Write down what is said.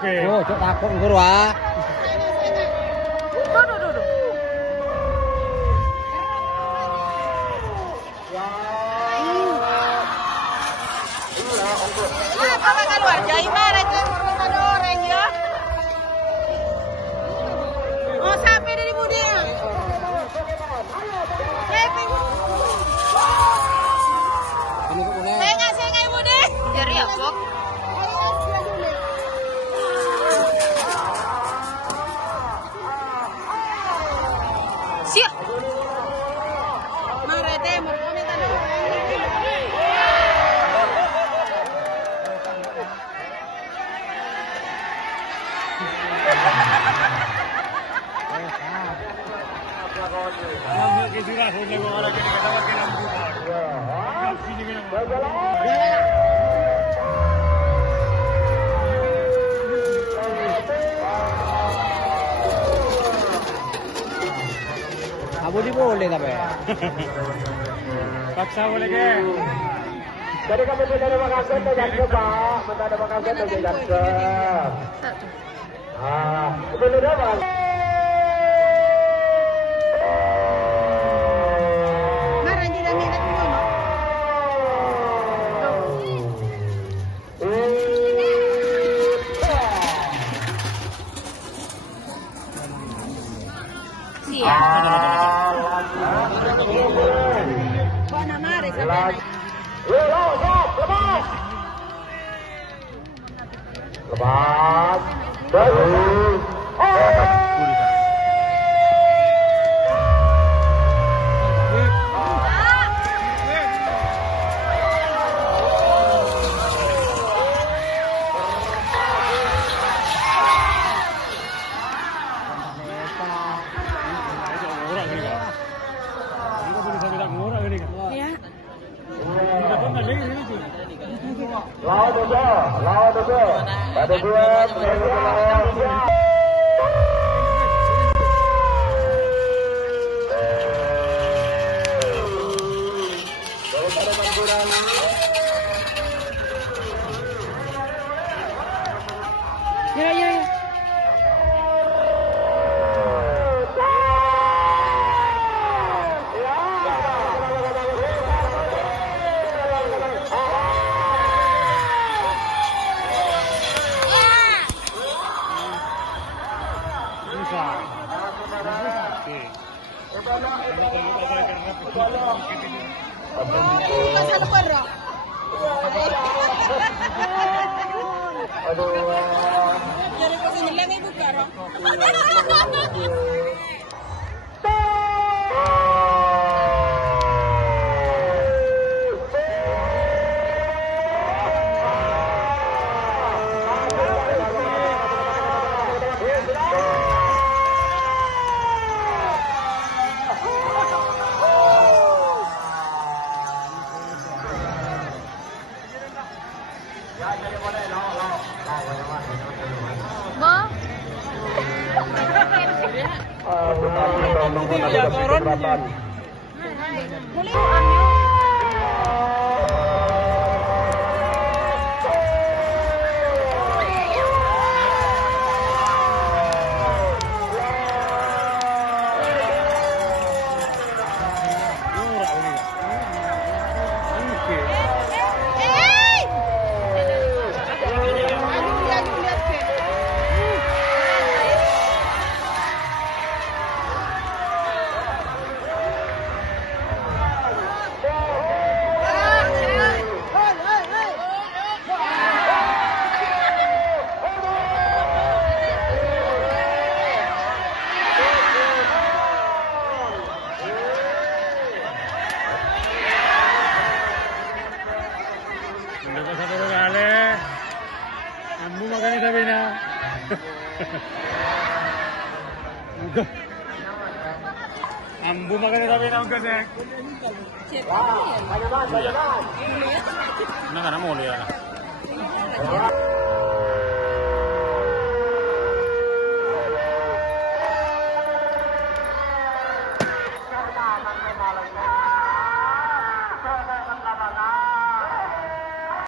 Oh, cok takut guru ah. Duh. Apa keluar jai mana itu ada orang ya? Oh, sampai dari budi. Saya budi. Jadi apa? Siap. Marete, marete tadi. Abu di boleh tapi. Paksa boleh ke? Jadi kami tidak makan ke jangan Pak, minta ada makan ke jangan ke. Itu dia Pak. Maranji dah minat ngono. Kok nama re sampai. Lepas. Terus. Ya. Lawan dulu. Pada dua, daripada menggunakan Ya. Bukan satu perro. Jadi kau sini lagi buka roh. Ambu makan itu bina. Ambu makan itu bina ungkas ya. Nah, karena mau lihat.